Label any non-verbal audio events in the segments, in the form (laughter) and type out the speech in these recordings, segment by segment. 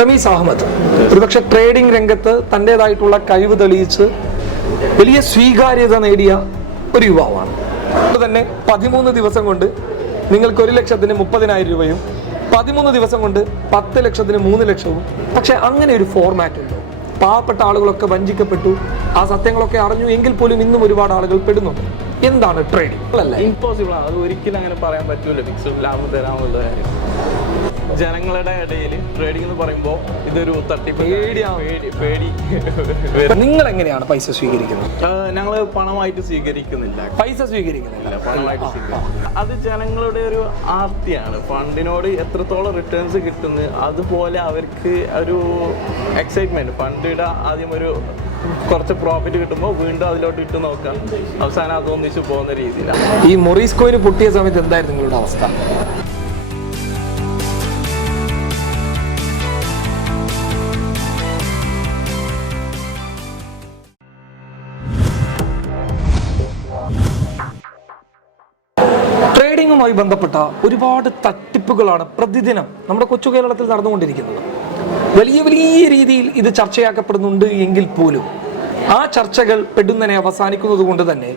റമീസ് അഹമ്മദ്. ഒരുപക്ഷെ ട്രേഡിംഗ് രംഗത്ത് തന്റെതായിട്ടുള്ള കഴിവ് തെളിയിച്ച് വലിയ സ്വീകാര്യത നേടിയ ഒരു യുവാവാണ്. അതുകൊണ്ട് തന്നെ പതിമൂന്ന് ദിവസം കൊണ്ട് നിങ്ങൾക്ക് ഒരു ലക്ഷത്തിന് മുപ്പതിനായിരം രൂപയും പതിമൂന്ന് ദിവസം കൊണ്ട് പത്ത് ലക്ഷത്തിന് മൂന്ന് ലക്ഷവും. പക്ഷെ അങ്ങനെ ഒരു ഫോർമാറ്റ് ഉണ്ടോ. പാവപ്പെട്ട ആളുകളൊക്കെ വഞ്ചിക്കപ്പെട്ടു. ആ സത്യങ്ങളൊക്കെ അറിഞ്ഞു എങ്കിൽ പോലും ഇന്നും ഒരുപാട് ആളുകൾ പെടുന്നുണ്ട്. എന്താണ് ട്രേഡിംഗ് അല്ലേ ഇമ്പോസിബിൾ ആണ്. അത് ഒരിക്കലും അങ്ങനെ പറയാൻ പറ്റൂല. ഫിക്സഡ് ലാഭം തരാമെന്നുള്ള കാര്യം ജനങ്ങളുടെ ഇടയിൽ ട്രേഡിംഗ് എന്ന് പറയുമ്പോൾ ഇതൊരു തട്ടിപ്പ് പേടിയാണ്. പേടി (laughs) നിങ്ങൾ എങ്ങനെയാണ് പൈസ സ്വീകരിക്കുന്നത്? ഞങ്ങൾ പണമായിട്ട് സ്വീകരിക്കുന്നില്ല. പൈസ സ്വീകരിക്കുന്നില്ല. പണമായിട്ട് സ്വീകരിക്കുന്നില്ല. അത് ജനങ്ങളുടെ ഒരു ആർത്തിയാണ്. ഫണ്ടിനോട് എത്രത്തോളം റിട്ടേൺസ് കിട്ടുന്നു അതുപോലെ അവർക്ക് ഒരു എക്സൈറ്റ്മെന്റ് ഫണ്ടിട ആദ്യം ഒരു കുറച്ച് പ്രോഫിറ്റ് കിട്ടുമ്പോൾ വീണ്ടും അതിലോട്ട് ഇട്ട് നോക്കാം. അവസാനം അതൊന്നിച്ച് പോകുന്ന രീതിയിലാണ്. ഈ മൊറീസ് കോയിൽ പൊട്ടിയ സമയത്ത് എന്തായിരുന്നു നിങ്ങളുടെ അവസ്ഥ? ട്രേഡിങ്ങുമായി ബന്ധപ്പെട്ട ഒരുപാട് തട്ടിപ്പുകളാണ് പ്രതിദിനം നമ്മുടെ കൊച്ചു കേരളത്തിൽ നടന്നുകൊണ്ടിരിക്കുന്നത്. വലിയ വലിയ രീതിയിൽ ഇത് ചർച്ചയാക്കപ്പെടുന്നുണ്ട് എങ്കിൽ പോലും ആ ചർച്ചകൾ പെടുന്നനെ അവസാനിക്കുന്നത് കൊണ്ട് തന്നെ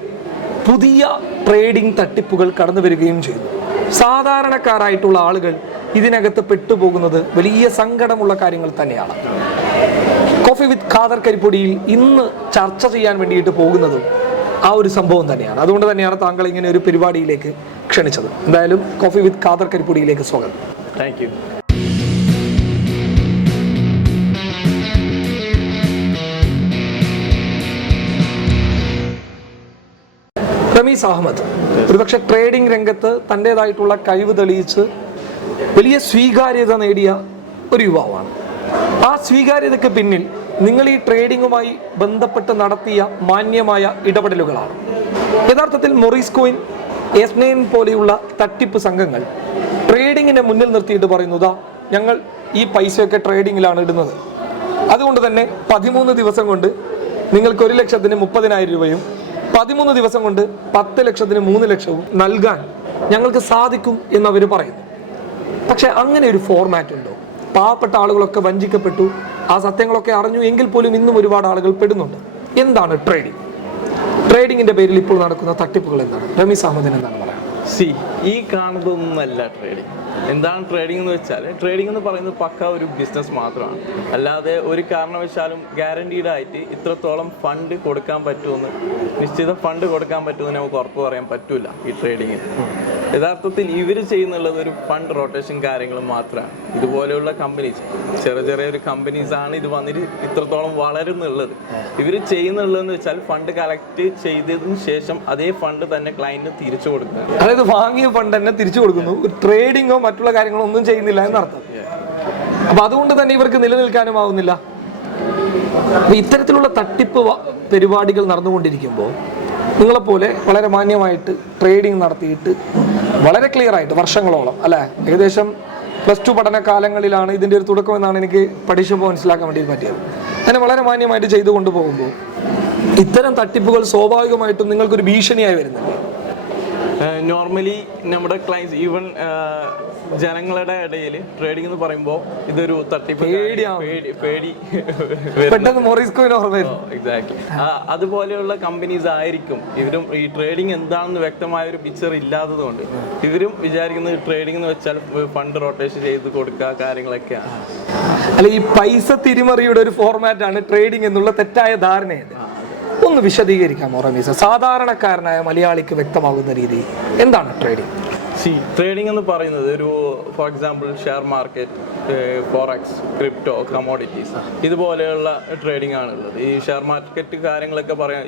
പുതിയ ട്രേഡിംഗ് തട്ടിപ്പുകൾ കടന്നു വരികയും ചെയ്തു. സാധാരണക്കാരായിട്ടുള്ള ആളുകൾ ഇതിനകത്ത് പെട്ടുപോകുന്നത് വലിയ സങ്കടമുള്ള കാര്യങ്ങൾ തന്നെയാണ്. കോഫി വിത്ത് ഖാദർ കരിപ്പൊടിയിൽ ഇന്ന് ചർച്ച ചെയ്യാൻ വേണ്ടിയിട്ട് പോകുന്നതും ആ ഒരു സംഭവം തന്നെയാണ്. അതുകൊണ്ട് തന്നെയാണ് താങ്കൾ ഇങ്ങനെ ഒരു പരിപാടിയിലേക്ക് ക്ഷണിച്ചത്. എന്തായാലും കോഫി വിത്ത് ഖാദർ കരിപ്പൊടിയിലേക്ക് സ്വാഗതം. താങ്ക് യു റമീസ് അഹമ്മദ് ഒരുപക്ഷെ ട്രേഡിംഗ് രംഗത്ത് തന്റെതായിട്ടുള്ള കഴിവ് തെളിയിച്ച് വലിയ സ്വീകാര്യത നേടിയ ഒരു യുവാവാണ്. ആ സ്വീകാര്യതയ്ക്ക് പിന്നിൽ നിങ്ങൾ ഈ ട്രേഡിങ്ങുമായി ബന്ധപ്പെട്ട് നടത്തിയ മാന്യമായ ഇടപെടലുകളാണ്. യഥാർത്ഥത്തിൽ മൊറീസ് കോയിൻ എസ്നൈൻ പോലെയുള്ള തട്ടിപ്പ് സംഘങ്ങൾ ട്രേഡിങ്ങിനെ മുന്നിൽ നിർത്തിയിട്ട് പറയുന്നതാ ഞങ്ങൾ ഈ പൈസയൊക്കെ ട്രേഡിങ്ങിലാണ് ഇടുന്നത്. അതുകൊണ്ട് തന്നെ പതിമൂന്ന് ദിവസം കൊണ്ട് നിങ്ങൾക്ക് ഒരു ലക്ഷത്തിന് മുപ്പതിനായിരം രൂപയും പതിമൂന്ന് ദിവസം കൊണ്ട് പത്ത് ലക്ഷത്തിന് മൂന്ന് ലക്ഷവും നൽകാൻ ഞങ്ങൾക്ക് സാധിക്കും എന്ന് അവർ പറയുന്നു. പക്ഷെ അങ്ങനെ ഒരു ഫോർമാറ്റ് ഉണ്ടോ? പാവപ്പെട്ട ആളുകളൊക്കെ വഞ്ചിക്കപ്പെട്ടു. ആ സത്യങ്ങളൊക്കെ അറിഞ്ഞു. എങ്കിൽ പോലും ഇന്നും ഒരുപാട് ആളുകൾ പെടുന്നുണ്ട്. എന്താണ് ട്രേഡിംഗ് ട്രേഡിങ്ങിന്റെ പേരിൽ ഇപ്പോൾ നടക്കുന്ന തട്ടിപ്പുകൾ എന്താണ്? റമീസ് അഹമ്മദിന് എന്താണ് പറയുന്നത് സി ഈ കാണുന്നതൊന്നുമല്ല ട്രേഡിംഗ് എന്താണ് ട്രേഡിംഗ് എന്ന് വെച്ചാൽ ട്രേഡിംഗ് എന്ന് പറയുന്നത് പക്ക ഒരു ബിസിനസ് മാത്രമാണ്. അല്ലാതെ ഒരു കാരണവശാലും ഗ്യാരണ്ടീഡ് ആയിട്ട് ഇത്രത്തോളം ഫണ്ട് കൊടുക്കാൻ പറ്റുമെന്ന് നിശ്ചിത ഫണ്ട് കൊടുക്കാൻ പറ്റുമെന്ന് നമുക്ക് ഉറപ്പ് പറയാൻ പറ്റില്ല ഈ ട്രേഡിങ്ങിന്. യഥാർത്ഥത്തിൽ ഇവർ ചെയ്യുന്നുള്ളത് ഒരു ഫണ്ട് റൊട്ടേഷൻ കാര്യങ്ങളും മാത്രമാണ്. ഇതുപോലെയുള്ള കമ്പനീസ് ചെറിയ ചെറിയ ഒരു കമ്പനീസ് ആണ് ഇത് വന്നിട്ട് ഇത്രത്തോളം വളരുന്നുള്ളത്. ഇവർ ചെയ്യുന്നുള്ളതെന്ന് വെച്ചാൽ ഫണ്ട് കളക്ട് ചെയ്തതിന് ശേഷം അതേ ഫണ്ട് തന്നെ ക്ലയന്റിന് തിരിച്ചു കൊടുക്കുക. അതായത് വാങ്ങിയ ഫണ്ട് തന്നെ തിരിച്ചു കൊടുക്കുന്നു. ട്രേഡിങ്ങോ മറ്റുള്ള കാര്യങ്ങളോ ഒന്നും ചെയ്യുന്നില്ല എന്നർത്ഥം. അപ്പൊ അതുകൊണ്ട് തന്നെ ഇവർക്ക് നിലനിൽക്കാനും ആവുന്നില്ല. ഇത്തരത്തിലുള്ള തട്ടിപ്പ് പരിപാടികൾ നടന്നുകൊണ്ടിരിക്കുമ്പോൾ നിങ്ങളെപ്പോലെ വളരെ മാന്യമായിട്ട് ട്രേഡിംഗ് നടത്തിയിട്ട് വളരെ ക്ലിയർ ആയിട്ട് വർഷങ്ങളോളം അല്ലെ? ഏകദേശം പ്ലസ് ടു പഠന കാലങ്ങളിലാണ് ഇതിന്റെ ഒരു തുടക്കം എന്നാണ് എനിക്ക് പഠിച്ചപ്പോൾ മനസ്സിലാക്കാൻ വേണ്ടി പറ്റിയത്. അങ്ങനെ വളരെ മാന്യമായിട്ട് ചെയ്തു കൊണ്ടുപോകുമ്പോൾ ഇത്തരം തട്ടിപ്പുകൾ സ്വാഭാവികമായിട്ടും നിങ്ങൾക്കൊരു ഭീഷണിയായി വരുന്നുണ്ട്. നോർമലി നമ്മുടെ ക്ലയൻസ് ഈവൻ ജനങ്ങളുടെ ഇടയിൽ ട്രേഡിംഗ് എന്ന് പറയുമ്പോൾ ഇതൊരു തട്ടിപ്പ് പേടിയാണ്. പേടി പേടി. പെട്ടെന്ന് ഓർമ്മ എക്സാക്ട്ലി അതുപോലെയുള്ള കമ്പനീസ് ആയിരിക്കും. ഇവരും ഈ ട്രേഡിംഗ് എന്താണെന്ന് വ്യക്തമായ ഒരു പിക്ചർ ഇല്ലാത്തതുകൊണ്ട്. ഇവരും വിചാരിക്കുന്നത് ട്രേഡിംഗ് എന്ന് വെച്ചാൽ ഫണ്ട് റൊട്ടേഷൻ ചെയ്ത് കൊടുക്കുക കാര്യങ്ങളൊക്കെയാണ് അല്ല ഈ പൈസ തിരിമറിയുടെ ഒരു ഫോർമാറ്റ് ആണ് ട്രേഡിംഗ് എന്നുള്ള തെറ്റായ ധാരണ ഒന്ന് വിശദീകരിക്കാമോ റമീസ? സാധാരണക്കാരനായ മലയാളിക്ക് വ്യക്തമാകുന്ന രീതി. എന്താണ് ട്രേഡിംഗ് സി ട്രേഡിംഗ് എന്ന് പറയുന്നത് ഒരു for example share market forex crypto commodities ഇതുപോലെയുള്ള ട്രേഡിംഗ് ആണുള്ളത് ഈ ഷെയർ മാർക്കറ്റ് കാര്യങ്ങളൊക്കെ പറയാൻ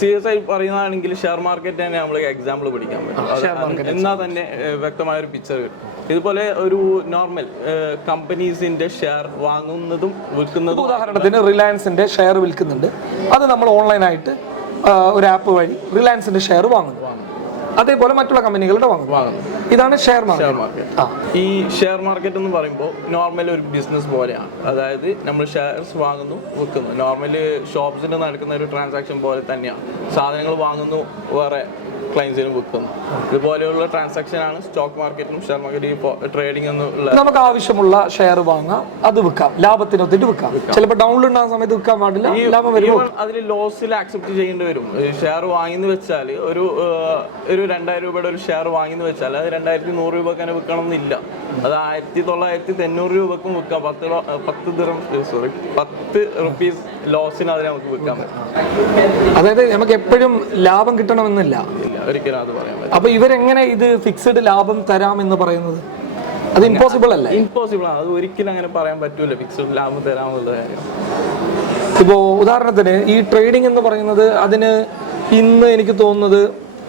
സീരിയസ് ആയി പറയുന്നതാണെങ്കിൽ ഷെയർ മാർക്കറ്റ് തന്നെ നമ്മൾ എക്സാമ്പിൾ പിടിക്കാൻ പറ്റും. എന്നാൽ തന്നെ വ്യക്തമായ ഒരു പിക്ചർ കിട്ടും. ഇതുപോലെ ഒരു നോർമൽ കമ്പനീസിന്റെ ഷെയർ വാങ്ങുന്നതും വിൽക്കുന്നതും ഉദാഹരണത്തിന് റിലയൻസിന്റെ ഷെയർ വിൽക്കുന്നുണ്ട്. അത് നമ്മൾ ഓൺലൈനായിട്ട് ഒരു ആപ്പ് വഴി റിലയൻസിന്റെ ഷെയർ വാങ്ങുന്നു. അതേപോലെ മറ്റുള്ള കമ്പനികളുടെ ഇതാണ് ഷെയർ ഷെയർ മാർക്കറ്റ്. ഈ ഷെയർ മാർക്കറ്റ് എന്ന് പറയുമ്പോൾ നോർമൽ ഒരു ബിസിനസ് പോലെയാണ്. അതായത് നമ്മൾ ഷെയർസ് വാങ്ങുന്നു വിൽക്കുന്നു. നോർമലി ഷോപ്സിൽ നടക്കുന്ന ഒരു ട്രാൻസാക്ഷൻ പോലെ തന്നെയാണ്. സാധനങ്ങൾ വാങ്ങുന്നു വേറെ. ക്ലയൻസിന് വിൽക്കുന്നു. ഇതുപോലെയുള്ള ട്രാൻസാക്ഷൻ ആണ് സ്റ്റോക്ക് മാർക്കറ്റിലും ഷെയർ മാർക്കറ്റും ട്രേഡിംഗ് എന്നുള്ള നമുക്ക് ആവശ്യമുള്ള ഷെയർ വാങ്ങാം അത് വിൽക്കാം. ലാഭത്തിന് ലാഭത്തിനൊത്തിട്ട് വിൽക്കാം. ചിലപ്പോൾ ഡൗൺലോഡ് ഉണ്ടാകുന്ന സമയത്ത് വിൽക്കാൻ പാടില്ല ലാഭം വരും അതിൽ ലോസിൽ ആക്സെപ്റ്റ് ചെയ്യേണ്ടി വരും. ഷെയർ വാങ്ങിന്ന് വെച്ചാൽ ഒരു ഒരു രണ്ടായിരം രൂപയുടെ ഒരു ഷെയർ വാങ്ങിന്ന് വെച്ചാൽ അത് രണ്ടായിരത്തി നൂറ് രൂപ തന്നെ വിൽക്കണം എന്നില്ല അത് ആയിരത്തി തൊള്ളായിരത്തി തൊണ്ണൂറ് രൂപക്കും വിൽക്കാം. പത്ത് പത്ത് ദിറം സോറി പത്ത് റുപ്പീസ് ലോസിന് അതിനെ നമുക്ക് വിൽക്കാൻ പറ്റും. അതായത് നമുക്ക് എപ്പോഴും ലാഭം കിട്ടണമെന്നില്ല. ഒരിക്കലും അത് പറയാൻ പറ്റില്ല. അപ്പൊ ഇവരെങ്ങനെ ഇത് ഫിക്സഡ് ലാഭം തരാം എന്ന് പറയുന്നത്? അത് ഇമ്പോസിബിൾ അല്ലേ? ഇമ്പോസിബിൾ ആണ്. അത് ഒരിക്കലും അങ്ങനെ പറയാൻ പറ്റൂല. ഫിക്സഡ് ലാഭം തരാമെന്നുള്ള കാര്യം. ഇപ്പോൾ ഉദാഹരണത്തിന് ഈ ട്രേഡിംഗ് എന്ന് പറയുന്നത് അതിന് ഇന്ന് എനിക്ക് തോന്നുന്നത്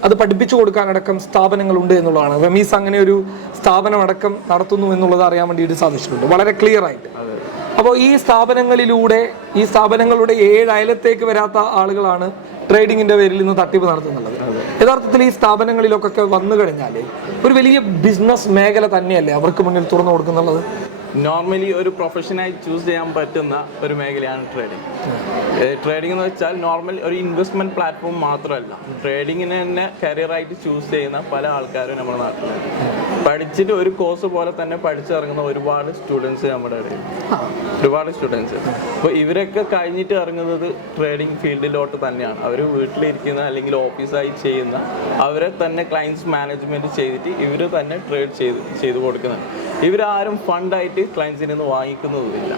അത് പഠിപ്പിച്ചു കൊടുക്കാനടക്കം സ്ഥാപനങ്ങളുണ്ട് എന്നുള്ളതാണ്. റമീസ് അങ്ങനെ ഒരു സ്ഥാപനം അടക്കം നടത്തുന്നു എന്നുള്ളത് അറിയാൻ വേണ്ടിയിട്ട് സാധിച്ചിട്ടുണ്ട്. വളരെ ക്ലിയർ ആയിട്ട്. അപ്പോൾ ഈ സ്ഥാപനങ്ങളിലൂടെ ഈ സ്ഥാപനങ്ങളുടെ ഏഴ് അയലത്തേക്ക് വരാത്ത ആളുകളാണ് ട്രേഡിങ്ങിന്റെ പേരിൽ ഇന്ന് തട്ടിപ്പ് നടത്തുന്നുള്ളത്. യഥാർത്ഥത്തിൽ ഈ സ്ഥാപനങ്ങളിലൊക്കെ വന്നു കഴിഞ്ഞാൽ ഒരു വലിയ ബിസിനസ് മേഖല തന്നെയല്ലേ അവർക്ക് മുന്നിൽ തുറന്നു കൊടുക്കുന്നുള്ളത്? നോർമലി ഒരു പ്രൊഫഷനായി ചൂസ് ചെയ്യാൻ പറ്റുന്ന ഒരു മേഖലയാണ് ട്രേഡിംഗ് ട്രേഡിംഗ് എന്ന് വെച്ചാൽ നോർമൽ ഒരു ഇൻവെസ്റ്റ്മെന്റ് പ്ലാറ്റ്ഫോം മാത്രമല്ല. ട്രേഡിങ്ങിന് തന്നെ കരിയറായിട്ട് ചൂസ് ചെയ്യുന്ന പല ആൾക്കാരും നമ്മുടെ നാട്ടിലുണ്ട് പഠിച്ചിട്ട് ഒരു കോഴ്സ് പോലെ തന്നെ പഠിച്ചിറങ്ങുന്ന ഒരുപാട് സ്റ്റുഡൻസ് നമ്മുടെ ഇടയിൽ ഒരുപാട് സ്റ്റുഡൻസ് അപ്പോൾ ഇവരൊക്കെ കഴിഞ്ഞിട്ട് ഇറങ്ങുന്നത് ട്രേഡിംഗ് ഫീൽഡിലോട്ട് തന്നെയാണ്. അവർ വീട്ടിലിരിക്കുന്ന അല്ലെങ്കിൽ ഓഫീസായി ചെയ്യുന്ന അവരെ തന്നെ ക്ലയൻസ് മാനേജ്മെന്റ് ചെയ്തിട്ട് ഇവർ തന്നെ ട്രേഡ് ചെയ്ത് ചെയ്ത് കൊടുക്കുന്നുണ്ട്. ഇവരാരും ഫണ്ടായിട്ട് ക്ലയൻസിൽ നിന്ന് വാങ്ങിക്കുന്നതുമില്ല.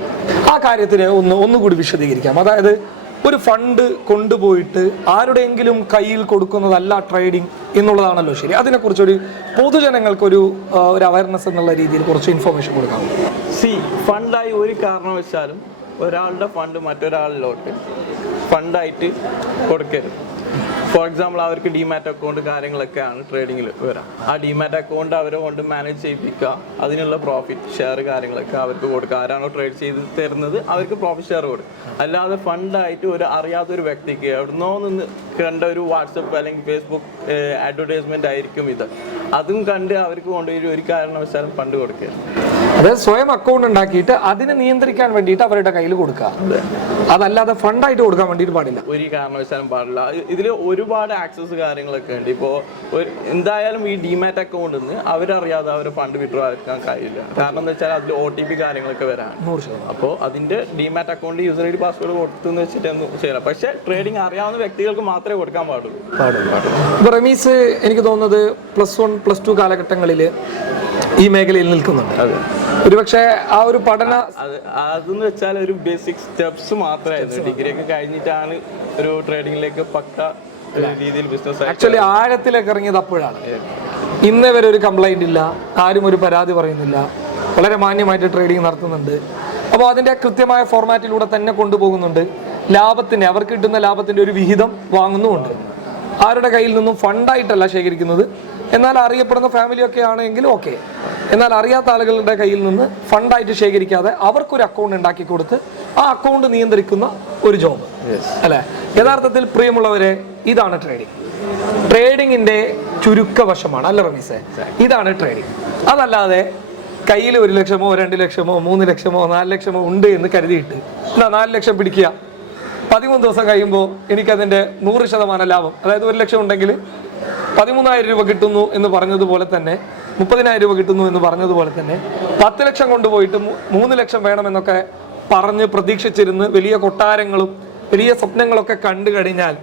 ആ കാര്യത്തിന് ഒന്ന് ഒന്നുകൂടി വിശദീകരിക്കാം. അതായത് ഒരു ഫണ്ട് കൊണ്ടുപോയിട്ട് ആരുടെയെങ്കിലും കയ്യിൽ കൊടുക്കുന്നതല്ല ട്രേഡിംഗ് എന്നുള്ളതാണല്ലോ ശരി. അതിനെക്കുറിച്ചൊരു പൊതുജനങ്ങൾക്കൊരു ഒരു അവയർനെസ് എന്നുള്ള രീതിയിൽ കുറച്ച് ഇൻഫർമേഷൻ കൊടുക്കാം. സി ഫണ്ടായി ഒരു കാരണവശാലും ഒരാളുടെ ഫണ്ട് മറ്റൊരാളിലോട്ട് ഫണ്ടായിട്ട് കൊടുക്കരുത്. ഫോർ എക്സാമ്പിൾ അവർക്ക് ഡിമാറ്റ് അക്കൗണ്ട് കാര്യങ്ങളൊക്കെയാണ് ട്രേഡിങ്ങിൽ വരാം. ആ ഡിമാറ്റ് അക്കൗണ്ട് അവരെ കൊണ്ട് മാനേജ് ചെയ്യിപ്പിക്കുക. അതിനുള്ള പ്രോഫിറ്റ് ഷെയർ കാര്യങ്ങളൊക്കെ അവർക്ക് കൊടുക്കുക. ആരാണോ ട്രേഡ് ചെയ്ത് തരുന്നത് അവർക്ക് പ്രോഫിറ്റ് ഷെയർ കൊടുക്കും അല്ലാതെ ഫണ്ടായിട്ട് ഒരു അറിയാത്തൊരു വ്യക്തിക്ക് എവിടുന്നോ നിന്ന് കണ്ട ഒരു വാട്സപ്പ് അല്ലെങ്കിൽ ഫേസ്ബുക്ക് അഡ്വർടൈസ്മെന്റ് ആയിരിക്കും ഇത്. അതും കണ്ട് അവർക്ക് കൊണ്ടുപോയി ഒരു കാരണവശാലും ഫണ്ട് കൊടുക്കരുത്. അതായത് സ്വയം അക്കൗണ്ട് ഉണ്ടാക്കിയിട്ട് അതിനെ നിയന്ത്രിക്കാൻ വേണ്ടിയിട്ട് അവരുടെ കയ്യിൽ കൊടുക്കുക. അതല്ലാതെ ഫണ്ടായിട്ട് കൊടുക്കാൻ വേണ്ടിയിട്ട് പാടില്ല. ഒരു കാരണവശാലും പാടില്ല. ഇതിൽ ഒരുപാട് ആക്സസ് കാര്യങ്ങളൊക്കെ ഉണ്ട്. ഇപ്പോ എന്തായാലും ഈ ഡിമാറ്റ് അക്കൗണ്ടിൽ നിന്ന് അവരറിയാതെ അവരെ ഫണ്ട് വിഡ്രോ ആക്കാൻ കഴിയില്ല. കാരണം എന്താ വെച്ചാൽ അതിൽ ഒ ടി പി കാര്യങ്ങളൊക്കെ വരാൻ. അപ്പോൾ അതിന്റെ demat account user I D password കൊടുത്തെന്ന് വെച്ചിട്ട് ഒന്നും ചെയ്യില്ല. പക്ഷേ ട്രേഡിംഗ് അറിയാവുന്ന വ്യക്തികൾക്ക് മാത്രമേ കൊടുക്കാൻ പാടുള്ളൂ. റമീസ് എനിക്ക് തോന്നുന്നത് പ്ലസ് വൺ പ്ലസ് ടു കാലഘട്ടങ്ങളിൽ ഈ മേഖലയിൽ നിൽക്കുന്നുണ്ട്. ഒരുപക്ഷെ ആ ഒരു പഠന അത് അതെന്ന് വെച്ചാൽ ഒരു ബേസിക് സ്റ്റെപ്സ് മാത്രമായിരുന്നു. ഡിഗ്രി ഒക്കെ കഴിഞ്ഞിട്ടാണ് ഒരു ട്രേഡിംഗിലേക്ക് പക്ക രീതിയിൽ ബിസിനസ് ആക്ച്വലി ആഴത്തിലേക്ക് ഇറങ്ങിയത് അപ്പോഴാണ്. ഇന്നേ വരെ ഒരു കംപ്ലൈന്റ് ഇല്ല. ആരും ഒരു പരാതി പറയുന്നില്ല. വളരെ മാന്യമായിട്ട് ട്രേഡിംഗ് നടത്തുന്നുണ്ട്. അപ്പോൾ അതിന്റെ കൃത്യമായ ഫോർമാറ്റിലൂടെ തന്നെ കൊണ്ടുപോകുന്നുണ്ട്. ലാഭത്തിന്റെ അവർക്ക് കിട്ടുന്ന ലാഭത്തിന്റെ ഒരു വിഹിതം വാങ്ങുന്നുമുണ്ട്. ആരുടെ കയ്യിൽ നിന്നും ഫണ്ടായിട്ടല്ല ശേഖരിക്കുന്നത്? എന്നാൽ അറിയപ്പെടുന്ന ഫാമിലി ഒക്കെ ആണെങ്കിൽ ഓക്കെ. എന്നാൽ അറിയാത്ത ആളുകളുടെ കയ്യിൽ നിന്ന് ഫണ്ടായിട്ട് ശേഖരിക്കാതെ അവർക്കൊരു അക്കൗണ്ട് ഉണ്ടാക്കി കൊടുത്ത് ആ അക്കൗണ്ട് നിയന്ത്രിക്കുന്ന ഒരു ജോബ് അല്ലെ? യഥാർത്ഥത്തിൽ പ്രിയമുള്ളവരെ ഇതാണ് ട്രേഡിംഗ് ട്രേഡിങ്ങിന്റെ ചുരുക്കവശമാണ് അല്ല റമീസേ? ഇതാണ് ട്രേഡിംഗ് അതല്ലാതെ കയ്യിൽ ഒരു ലക്ഷമോ രണ്ട് ലക്ഷമോ മൂന്ന് ലക്ഷമോ നാല് ലക്ഷമോ ഉണ്ട് എന്ന് കരുതിയിട്ട് എന്നാ നാല് ലക്ഷം പിടിക്കുക. പതിമൂന്ന് ദിവസം കഴിയുമ്പോൾ എനിക്കതിന്റെ നൂറ് ശതമാനം ലാഭം അതായത് ഒരു ലക്ഷം ഉണ്ടെങ്കിൽ പതിമൂന്നായിരം രൂപ കിട്ടുന്നു എന്ന് പറഞ്ഞതുപോലെ തന്നെ മുപ്പതിനായിരം രൂപ കിട്ടുന്നു എന്ന് പറഞ്ഞതുപോലെ തന്നെ പത്ത് ലക്ഷം കൊണ്ടുപോയിട്ട് മൂന്ന് ലക്ഷം വേണമെന്നൊക്കെ പറഞ്ഞ് പ്രതീക്ഷിച്ചിരുന്ന് വലിയ കൊട്ടാരങ്ങളും വലിയ സ്വപ്നങ്ങളൊക്കെ കണ്ടു കഴിഞ്ഞാൽ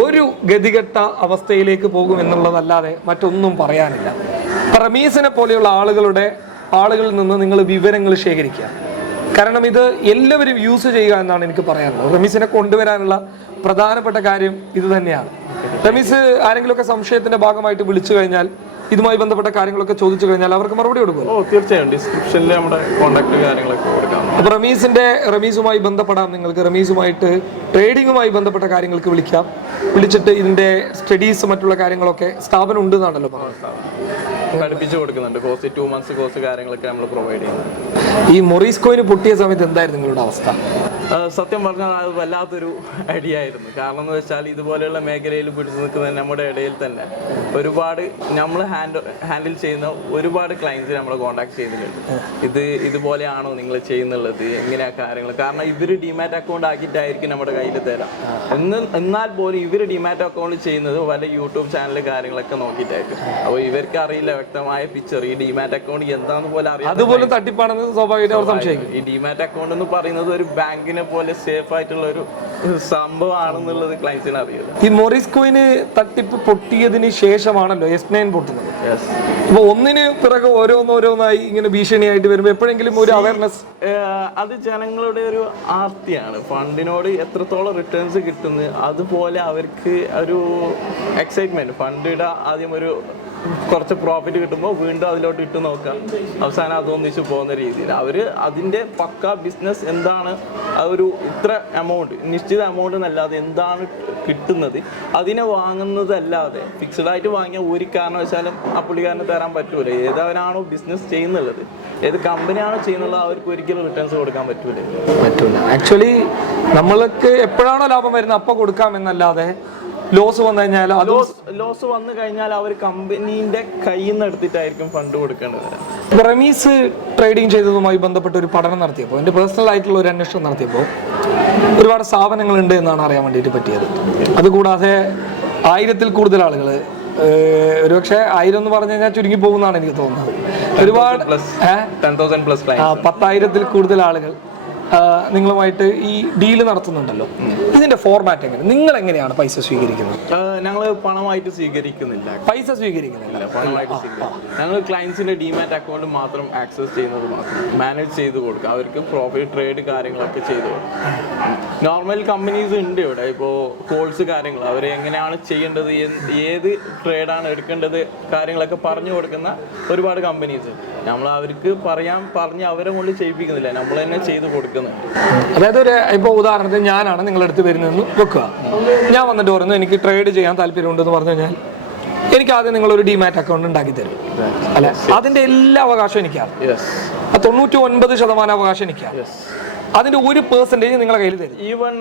ഒരു ഗതികെട്ട അവസ്ഥയിലേക്ക് പോകും എന്നുള്ളതല്ലാതെ മറ്റൊന്നും പറയാനില്ല. റമീസിനെ പോലെയുള്ള ആളുകളുടെ ആളുകളിൽ നിന്ന് നിങ്ങൾ വിവരങ്ങൾ ശേഖരിക്കുക. കാരണം ഇത് എല്ലാവരും യൂസ് ചെയ്യുക എന്നാണ് എനിക്ക് പറയാനുള്ളത്. റമീസിനെ കൊണ്ടുവരാനുള്ള പ്രധാനപ്പെട്ട കാര്യം ഇത് തന്നെയാണ്. റമീസ് ആരെങ്കിലുമൊക്കെ സംശയത്തിന്റെ ഭാഗമായിട്ട് വിളിച്ചു കഴിഞ്ഞാൽ ഇതുമായി ബന്ധപ്പെട്ട കാര്യങ്ങളൊക്കെ ചോദിച്ചു കഴിഞ്ഞാൽ അവർക്ക് മറുപടി കൊടുക്കും ഓ തീർച്ചയായും. ഡിസ്ക്രിപ്ഷനിൽ നമ്മുടെ കോൺടാക്ട് കാര്യങ്ങളൊക്കെ കൊടുക്കാം. അപ്പൊ റമീസിന്റെ റമീസുമായി ബന്ധപ്പെടാം. നിങ്ങൾക്ക് റമീസുമായിട്ട് ട്രേഡിങ്ങുമായി ബന്ധപ്പെട്ട കാര്യങ്ങൾക്ക് വിളിക്കാം. വിളിച്ചിട്ട് ഇതിന്റെ സ്റ്റഡീസ് മറ്റുള്ള കാര്യങ്ങളൊക്കെ സ്ഥാപനം ഉണ്ട് എന്നാണല്ലോ പറഞ്ഞത്. പഠിപ്പിച്ചു കൊടുക്കുന്നുണ്ട്. കോഴ്സ് ടു മന്ത്സ് കോഴ്സ് കാര്യങ്ങളൊക്കെ നമ്മൾ പ്രൊവൈഡ് ചെയ്യുന്നുണ്ട്. ഈ മൊറീസ്കോയിന് പൊട്ടിയ സമയത്ത് എന്തായിരുന്നു നിങ്ങളുടെ അവസ്ഥ? സത്യം പറഞ്ഞാൽ അത് വല്ലാത്തൊരു ഐഡിയ ആയിരുന്നു കാരണം എന്ന് വെച്ചാൽ ഇതുപോലെയുള്ള മേഖലയിൽ പിടിച്ചു നിൽക്കുന്ന നമ്മുടെ ഇടയിൽ തന്നെ ഒരുപാട് നമ്മൾ ഹാൻഡ് ഹാൻഡിൽ ചെയ്യുന്ന ഒരുപാട് ക്ലയൻസ് നമ്മളെ കോൺടാക്ട് ചെയ്യുന്നുണ്ട് ഇത് ഇതുപോലെയാണോ നിങ്ങൾ ചെയ്യുന്നുള്ളത്? എങ്ങനെയാ കാര്യങ്ങൾ കാരണം ഇവർ ഡിമാറ്റ് അക്കൗണ്ട് ആക്കിയിട്ടായിരിക്കും നമ്മുടെ കയ്യിൽ തരാം. എന്ന് എന്നാൽ പോലും ഇവർ ഡിമാറ്റ് അക്കൗണ്ട് ചെയ്യുന്നത് വല്ല യൂട്യൂബ് ചാനൽ കാര്യങ്ങളൊക്കെ നോക്കിയിട്ടായിരിക്കും. അപ്പോൾ ഇവർക്ക് അറിയില്ല വ്യക്തമായ പിക്ചർ ഈ ഡിമാറ്റ് അക്കൗണ്ട് എന്താണെന്ന് പോലെ അറിയാം അതുപോലെ തട്ടിപ്പാണെന്ന് സ്വാഭാവികമായിട്ട് അവർ സംശയിക്കും. ഈ ഡിമാറ്റ് അക്കൗണ്ട് എന്ന് പറയുന്നത് ഒരു ബാങ്കിനെ പോലെ സേഫ് ആയിട്ടുള്ള ഒരു സംഭവമാണെന്നുള്ളത് ക്ലയൻസിന് അറിയില്ല. ഈ മൊറിസ്കോയിന് തട്ടിപ്പ് പൊട്ടിയതിന് ശേഷമാണല്ലോ എസ് നയൻ പൊട്ടുന്നത്. അപ്പൊ ഒന്നിന് പിറകെ ഓരോന്നോരോന്നായി ഇങ്ങനെ ഭീഷണിയായിട്ട് വരുമ്പോൾ എപ്പോഴെങ്കിലും ഒരു അവയർനെസ് അത് ജനങ്ങളുടെ ഒരു ആർത്തിയാണ്. ഫണ്ടിനോട് എത്രത്തോളം റിട്ടേൺസ് കിട്ടുന്നു അതുപോലെ അവർക്ക് ഒരു എക്സൈറ്റ്മെന്റ് ഫണ്ട് ഇടാ ആദ്യം ഒരു കുറച്ച് പ്രോഫിറ്റ് കിട്ടുമ്പോൾ വീണ്ടും അതിലോട്ട് ഇട്ട് നോക്കാം. അവസാനം അതൊന്നിച്ച് പോകുന്ന രീതിയിൽ. അവർ അതിന്റെ പക്ക ബിസിനസ് എന്താണ്? ഒരു ഇത്ര എമൗണ്ട് നിശ്ചിത എമൗണ്ട് എന്നല്ലാതെ എന്താണ് കിട്ടുന്നത്? അതിനെ വാങ്ങുന്നതല്ലാതെ ഫിക്സഡ് ആയിട്ട് വാങ്ങിയ ഒരു കാരണവശാലും ആ പുള്ളിക്കാരന് തരാൻ പറ്റൂല. ഏതവനാണോ ബിസിനസ് ചെയ്യുന്നുള്ളത് ഏത് കമ്പനിയാണോ ചെയ്യുന്നുള്ളത് അവർക്ക് ഒരിക്കലും റിട്ടേൺസ് കൊടുക്കാൻ പറ്റൂല. പറ്റൂല. ആക്ച്വലി നമ്മൾക്ക് എപ്പോഴാണോ ലാഭം വരുന്നത് അപ്പോൾ കൊടുക്കാം എന്നല്ലാതെ ലോസ് വന്നു കഴിഞ്ഞാൽ ലോസ് ലോസ് വന്നു കഴിഞ്ഞാൽ അവർ കമ്പനീന്റെ കയ്യിൽ നിന്ന് എടുത്തിട്ടായിരിക്കും ഫണ്ട് കൊടുക്കേണ്ടത്. റമീസ് ട്രേഡിംഗ് ചെയ്തതുമായി ബന്ധപ്പെട്ട് ഒരു പഠനം നടത്തിയപ്പോൾ എന്റെ പേഴ്സണൽ ആയിട്ടുള്ള ഒരു അന്വേഷണം നടത്തിയപ്പോൾ ഒരുപാട് സ്ഥാപനങ്ങളുണ്ട് എന്നാണ് അറിയാൻ വേണ്ടിയിട്ട് പറ്റിയത്. അതുകൂടാതെ ആയിരത്തിൽ കൂടുതൽ ആളുകൾ ഒരുപക്ഷെ ആയിരം എന്ന് പറഞ്ഞു കഴിഞ്ഞാൽ ചുരുങ്ങി പോകുന്നതാണ് എനിക്ക് തോന്നുന്നത്. ഒരുപാട് പത്തായിരത്തിൽ കൂടുതൽ ആളുകൾ നിങ്ങളുമായിട്ട് ഈ ഡീൽ നടത്തുന്നുണ്ടല്ലോ. ഇതിന്റെ ഫോർമാറ്റ് എങ്ങനെ? നിങ്ങൾ എങ്ങനെയാണ് പൈസ സ്വീകരിക്കുന്നത്? ഞങ്ങൾ പണമായിട്ട് സ്വീകരിക്കുന്നില്ല. പൈസ സ്വീകരിക്കുന്നില്ല. പണമായിട്ട് സ്വീകരിക്കുന്നില്ല. ഞങ്ങൾ ക്ലയൻസിന്റെ ഡിമാറ്റ് അക്കൗണ്ട് മാത്രം ആക്സസ് ചെയ്യുന്നത് മാത്രം. മാനേജ് ചെയ്ത് കൊടുക്കുക. അവർക്ക് പ്രോഫിറ്റ് ട്രേഡ് കാര്യങ്ങളൊക്കെ ചെയ്ത് കൊടുക്കും നോർമൽ കമ്പനീസ് ഉണ്ട് ഇവിടെ. ഇപ്പോൾ കോഴ്സ് കാര്യങ്ങൾ. അവർ എങ്ങനെയാണ് ചെയ്യേണ്ടത്? ഏത് ട്രേഡാണ് എടുക്കേണ്ടത്? കാര്യങ്ങളൊക്കെ പറഞ്ഞു കൊടുക്കുന്ന ഒരുപാട് കമ്പനീസ് നമ്മൾ അവർക്ക് പറയാൻ പറഞ്ഞ് അവരെ കൊണ്ട് ചെയ്യിപ്പിക്കുന്നില്ല. നമ്മൾ തന്നെ ചെയ്ത് കൊടുക്കുന്നുണ്ട് അതായത് ഒരു ഇപ്പോൾ ഉദാഹരണത്തിന് ഞാനാണ് നിങ്ങളുടെ അടുത്ത് വരുന്നതെന്ന് വെക്കുക. ഞാൻ വന്നിട്ട് പറയുന്നു എനിക്ക് ട്രേഡ് ചെയ്യാൻ താല്പര്യമുണ്ടെന്ന് പറഞ്ഞു കഴിഞ്ഞാൽ എനിക്ക് ആദ്യം നിങ്ങൾ ഒരു ഡിമാറ്റ് അക്കൗണ്ട് ഉണ്ടാക്കി തരും. അല്ലെ? അതിന്റെ എല്ലാ അവകാശവും എനിക്കാണ്. യെസ് ആ തൊണ്ണൂറ്റി ഒൻപത് ശതമാനം അവകാശം എനിക്കാണ്. യെസ് അതിന്റെ ഒരു പേഴ്സന്റേജ് നിങ്ങളുടെ കയ്യിൽ തരും. ഈവൻ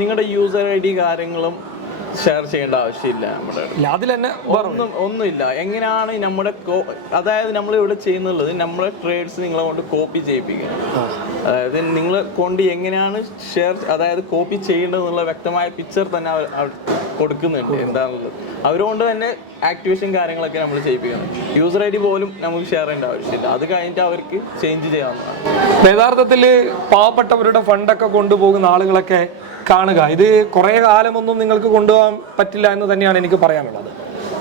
നിങ്ങളുടെ യൂസർ ഐ ഡി കാര്യങ്ങളും ഷെയർ ചെയ്യേണ്ട ആവശ്യമില്ല നമ്മുടെ. ഇല്ല അതിൽ തന്നെ ഒന്നും ഒന്നുമില്ല. എങ്ങനെയാണ് നമ്മുടെ അതായത് നമ്മൾ ഇവിടെ ചെയ്യുന്നുള്ളത് നമ്മുടെ ട്രേഡ്സ് നിങ്ങളെ കൊണ്ട് കോപ്പി ചെയ്യിപ്പിക്കുക അതായത് നിങ്ങൾ കൊണ്ട് എങ്ങനെയാണ് ഷെയർ അതായത് കോപ്പി ചെയ്യേണ്ടതെന്നുള്ള വ്യക്തമായ പിക്ചർ തന്നെ കൊടുക്കുന്നുണ്ട്. എന്താണുള്ളത്? അവരുകൊണ്ട് തന്നെ ആക്ടിവേഷൻ കാര്യങ്ങളൊക്കെ നമ്മൾ ചെയ്യിപ്പിക്കണം. യൂസർ ഐ ഡി പോലും നമുക്ക് ഷെയർ ചെയ്യേണ്ട ആവശ്യമില്ല. അത് കഴിഞ്ഞിട്ട് അവർക്ക് ചേഞ്ച് ചെയ്യാവുന്നതാണ്. യഥാർത്ഥത്തിൽ പാവപ്പെട്ടവരുടെ ഫണ്ടൊക്കെ കൊണ്ടുപോകുന്ന ആളുകളൊക്കെ കാണുക. ഇത് കുറേ കാലമൊന്നും നിങ്ങൾക്ക് കൊണ്ടുപോകാൻ പറ്റില്ല എന്ന് തന്നെയാണ് എനിക്ക് പറയാനുള്ളത്.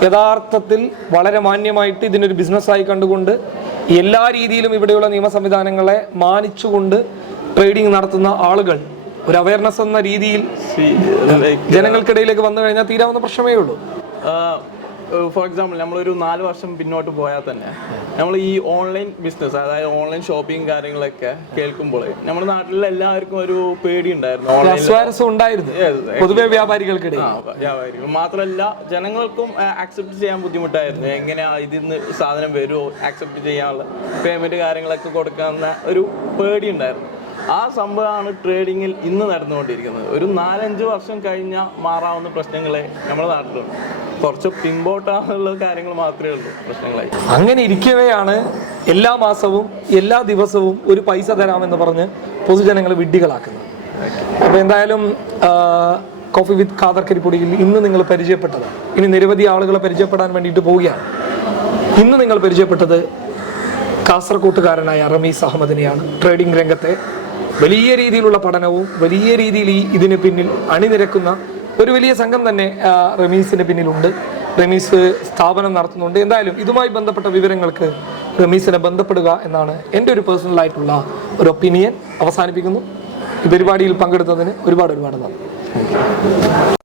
യഥാർത്ഥത്തിൽ വളരെ മാന്യമായിട്ട് ഇതിനൊരു ബിസിനസ്സായി കണ്ടുകൊണ്ട് എല്ലാ രീതിയിലും ഇവിടെയുള്ള നിയമ സംവിധാനങ്ങളെ മാനിച്ചുകൊണ്ട് ട്രേഡിംഗ് നടത്തുന്ന ആളുകൾ ഒരു അവയർനെസ് എന്ന രീതിയിൽ ജനങ്ങൾക്കിടയിലേക്ക് വന്നു കഴിഞ്ഞാൽ തീരാവുന്ന പ്രശ്നമേ ഉള്ളൂ. ഫോർ എക്സാമ്പിൾ നമ്മളൊരു നാല് വർഷം പിന്നോട്ട് പോയാൽ തന്നെ നമ്മൾ ഈ ഓൺലൈൻ ബിസിനസ് അതായത് ഓൺലൈൻ ഷോപ്പിംഗ് കാര്യങ്ങളൊക്കെ കേൾക്കുമ്പോൾ നമ്മുടെ നാട്ടിലെ എല്ലാവർക്കും ഒരു പേടി ഉണ്ടായിരുന്നു ഉണ്ടായിരുന്നു. പൊതുവെ വ്യാപാരികൾക്കിടയിൽ. വ്യാപാരികൾ. മാത്രമല്ല ജനങ്ങൾക്കും ആക്സെപ്റ്റ് ചെയ്യാൻ ബുദ്ധിമുട്ടായിരുന്നു. എങ്ങനെയാ ഇതിന്ന് സാധനം വരുമോ ആക്സെപ്റ്റ് ചെയ്യാനുള്ള പേയ്മെന്റ് കാര്യങ്ങളൊക്കെ കൊടുക്കാവുന്ന ഒരു പേടി ഉണ്ടായിരുന്നു. ആ സംഭവമാണ് ട്രേഡിങ്ങിൽ ഇന്ന് നടന്നുകൊണ്ടിരിക്കുന്നത്. ഒരു നാലഞ്ച് വർഷം കഴിഞ്ഞാൽ മാറാവുന്ന പ്രശ്നങ്ങളെ നമ്മുടെ നാട്ടിലുണ്ട്. കുറച്ച് പിമ്പോട്ടാണുള്ള കാര്യങ്ങൾ മാത്രമേ ഉള്ളൂ പ്രശ്നങ്ങളായി. അങ്ങനെ ഇരിക്കവെയാണ് എല്ലാ മാസവും എല്ലാ ദിവസവും ഒരു പൈസ തരാമെന്ന് പറഞ്ഞ് പൊതുജനങ്ങളെ വിഡ്ഢികളാക്കുന്നത്. അപ്പോൾ എന്തായാലും കോഫി വിത്ത് ഖാദർ കരിപ്പൊടിയിൽ ഇന്ന് നിങ്ങൾ പരിചയപ്പെട്ടത് ഇനി നിരവധി ആളുകളെ പരിചയപ്പെടാൻ വേണ്ടിയിട്ട് പോവുകയാണ്. ഇന്ന് നിങ്ങൾ പരിചയപ്പെട്ടത് കാസർകോട്ടുകാരനായ റമീസ് അഹമ്മദിനെയാണ്. ട്രേഡിംഗ് രംഗത്തെ വലിയ രീതിയിലുള്ള പഠനവും വലിയ രീതിയിൽ ഈ ഇതിന് പിന്നിൽ അണിനിരക്കുന്ന ഒരു വലിയ സംഘം തന്നെ റമീസിന് പിന്നിലുണ്ട്. റമീസ് സ്ഥാപനം നടത്തുന്നുണ്ട്. എന്തായാലും ഇതുമായി ബന്ധപ്പെട്ട വിവരങ്ങൾക്ക് റമീസിനെ ബന്ധപ്പെടുക എന്നാണ് എന്റെ ഒരു പേഴ്സണൽ ആയിട്ടുള്ള ഒരു ഒപ്പീനിയൻ അവസാനിപ്പിക്കുന്നു. ഈ പരിപാടിയിൽ പങ്കെടുത്തതിന് ഒരുപാട് ഒരുപാട് നന്ദി.